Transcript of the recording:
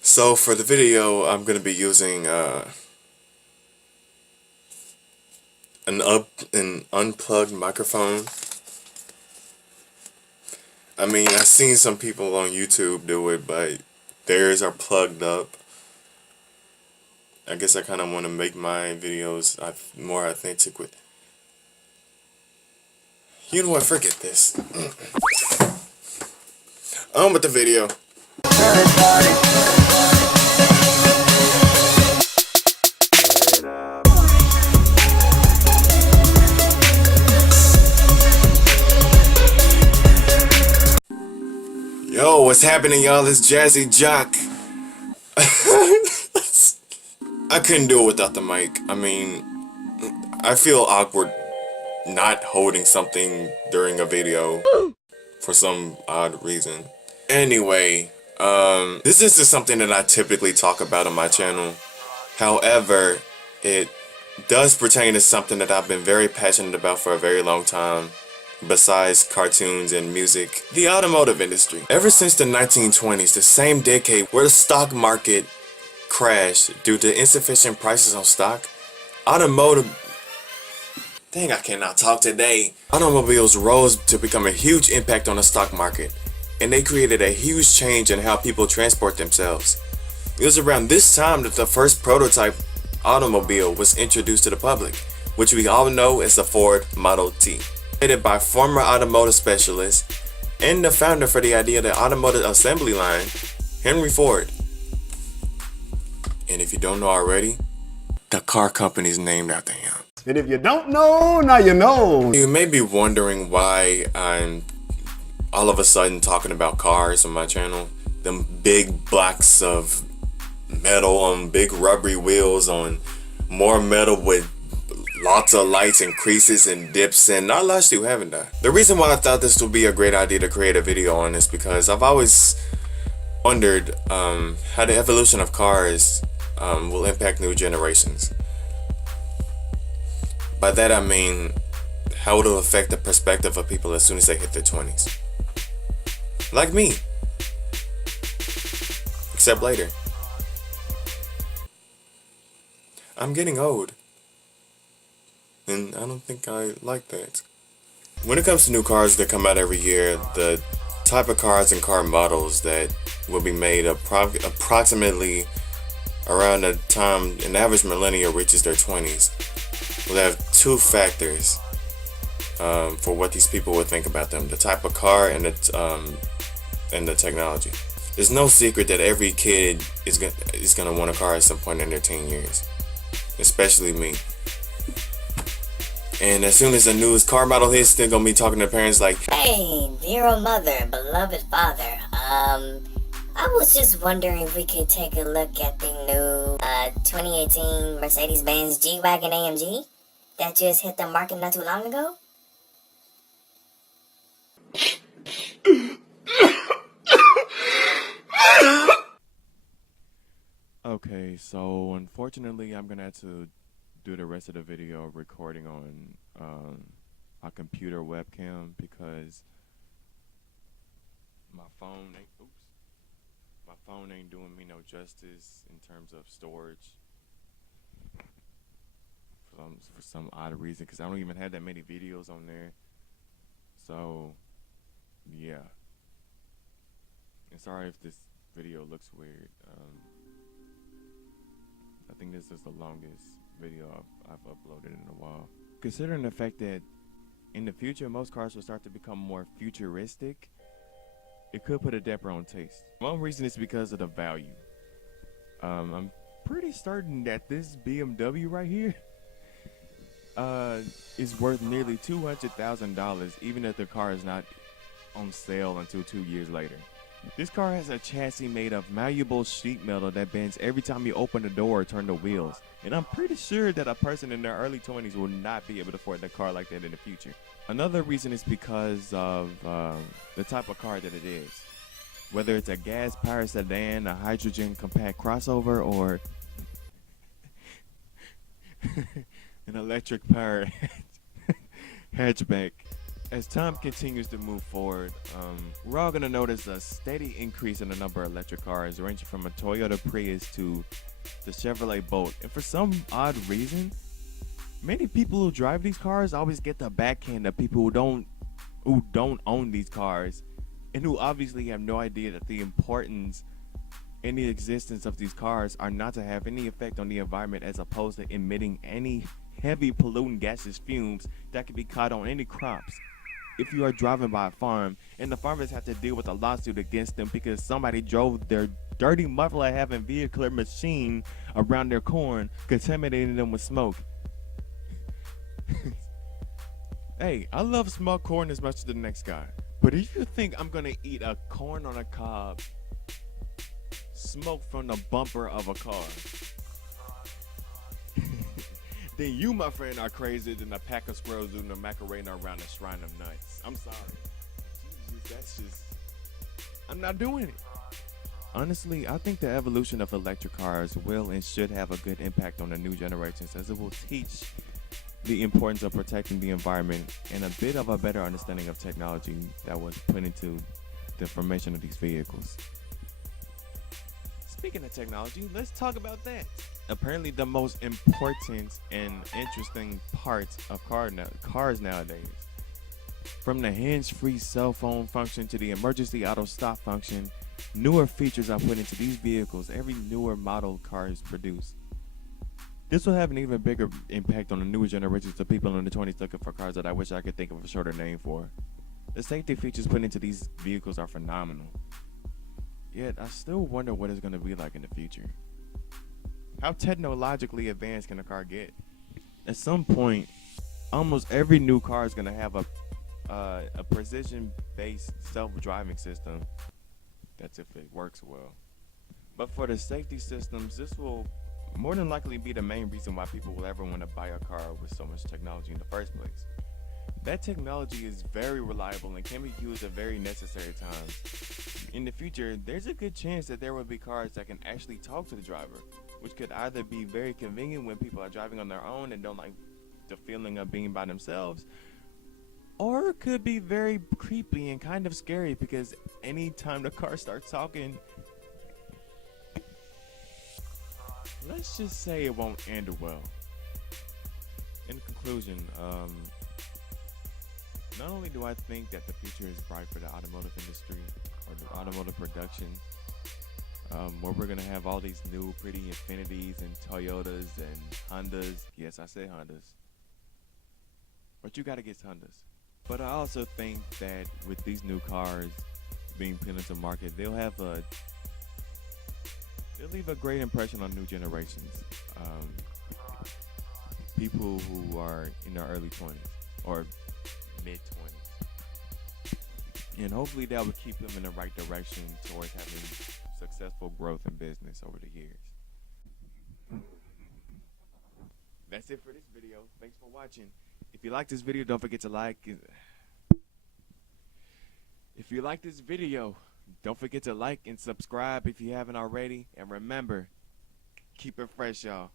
So for the video, I'm gonna be using an unplugged microphone. I mean, I've seen some people on YouTube do it, but theirs are plugged up. I guess I kind of want to make my videos more authentic with. You know what? Forget this. On with the video. Yo, what's happening, y'all? It's Jazzy Jock. I couldn't do it without the mic. I mean, I feel awkward not holding something during a video for some odd reason. Anyway, this isn't something that I typically talk about on my channel. However, it does pertain to something that I've been very passionate about for a very long time. Besides cartoons and music, the automotive industry. Ever since the 1920s, the same decade where the stock market crashed due to insufficient prices on stock, automobiles rose to become a huge impact on the stock market, and they created a huge change in how people transport themselves. It was around this time that the first prototype automobile was introduced to the public, which we all know as the Ford Model T. Created by former automotive specialist and the founder for the idea of the automotive assembly line, Henry Ford. And if you don't know already, the car company is named after him. And if you don't know, now you know. You may be wondering why I'm all of a sudden talking about cars on my channel. Them big blocks of metal on big rubbery wheels on more metal with lots of lights and creases and dips, and I actually haven't I? The reason why I thought this would be a great idea to create a video on is because I've always wondered how the evolution of cars will impact new generations. By that I mean how it'll affect the perspective of people as soon as they hit their 20s. Like me. Except later. I'm getting old. And I don't think I like that. When it comes to new cars that come out every year, the type of cars and car models that will be made approximately around the time an average millennial reaches their 20s will have two factors for what these people would think about them: the type of car and the technology. There's no secret that every kid is gonna want a car at some point in their teen years, especially me. And as soon as the newest car model hits, they're gonna be talking to parents like, "Hey, dear mother, beloved father, I was just wondering if we could take a look at the new 2018 Mercedes-Benz G-Wagon AMG that just hit the market not too long ago." okay, so unfortunately I'm gonna have to do the rest of the video recording on a computer webcam because my phone ain't doing me no justice in terms of storage for some odd reason, because I don't even have that many videos on there. So yeah, and sorry if this video looks weird. I think this is the longest video I've uploaded in a while. Considering the fact that in the future most cars will start to become more futuristic, it could put a damper on taste. One reason is because of the value. I'm pretty certain that this BMW right here is worth nearly $200,000, even if the car is not on sale until 2 years later. This car has a chassis made of malleable sheet metal that bends every time you open the door or turn the wheels. And I'm pretty sure that a person in their early 20s will not be able to afford a car like that in the future. Another reason is because of the type of car that it is. Whether it's a gas-powered sedan, a hydrogen compact crossover, or an electric-powered hatchback. As time continues to move forward, we're all going to notice a steady increase in the number of electric cars, ranging from a Toyota Prius to the Chevrolet Bolt. And for some odd reason, many people who drive these cars always get the backhand of people who don't own these cars, and who obviously have no idea that the importance and the existence of these cars are not to have any effect on the environment, as opposed to emitting any heavy pollutant gaseous fumes that can be caught on any crops. If you are driving by a farm and the farmers have to deal with a lawsuit against them because somebody drove their dirty muffler having vehicular machine around their corn, contaminating them with smoke. Hey, I love smoked corn as much as the next guy, but if you think I'm gonna eat a corn on a cob smoke from the bumper of a car, then you, my friend, are crazier than a pack of squirrels doing the Macarena around a shrine of nuts. I'm sorry. Jesus, that's just... I'm not doing it. Honestly, I think the evolution of electric cars will and should have a good impact on the new generations, as it will teach the importance of protecting the environment and a bit of a better understanding of technology that was put into the formation of these vehicles. Speaking of technology, let's talk about that. Apparently the most important and interesting parts of cars nowadays, from the hands-free cell phone function to the emergency auto stop function, newer features are put into these vehicles every newer model cars produce. This will have an even bigger impact on the newer generations of people in the 20s looking for cars that I wish I could think of a shorter name for. The safety features put into these vehicles are phenomenal. Yet I still wonder what it's going to be like in the future. How technologically advanced can a car get? At some point, almost every new car is going to have a precision-based self-driving system. That's if it works well. But for the safety systems, this will more than likely be the main reason why people will ever want to buy a car with so much technology in the first place. That technology is very reliable and can be used at very necessary times. In the future, there's a good chance that there will be cars that can actually talk to the driver, which could either be very convenient when people are driving on their own and don't like the feeling of being by themselves, or it could be very creepy and kind of scary because anytime the car starts talking, let's just say it won't end well. In conclusion, not only do I think that the future is bright for the automotive industry or the automotive production, where we're going to have all these new pretty Infinitis and Toyotas and Hondas. Yes, I say Hondas. But you got to get Hondas. But I also think that with these new cars being put into market, they'll leave a great impression on new generations. People who are in their early 20s or mid-20s. And hopefully that will keep them in the right direction towards having successful growth in business over the years. That's it for this video. Thanks for watching. If you like this video, don't forget to like. If you like this video, don't forget to like and subscribe if you haven't already. And remember, keep it fresh, y'all.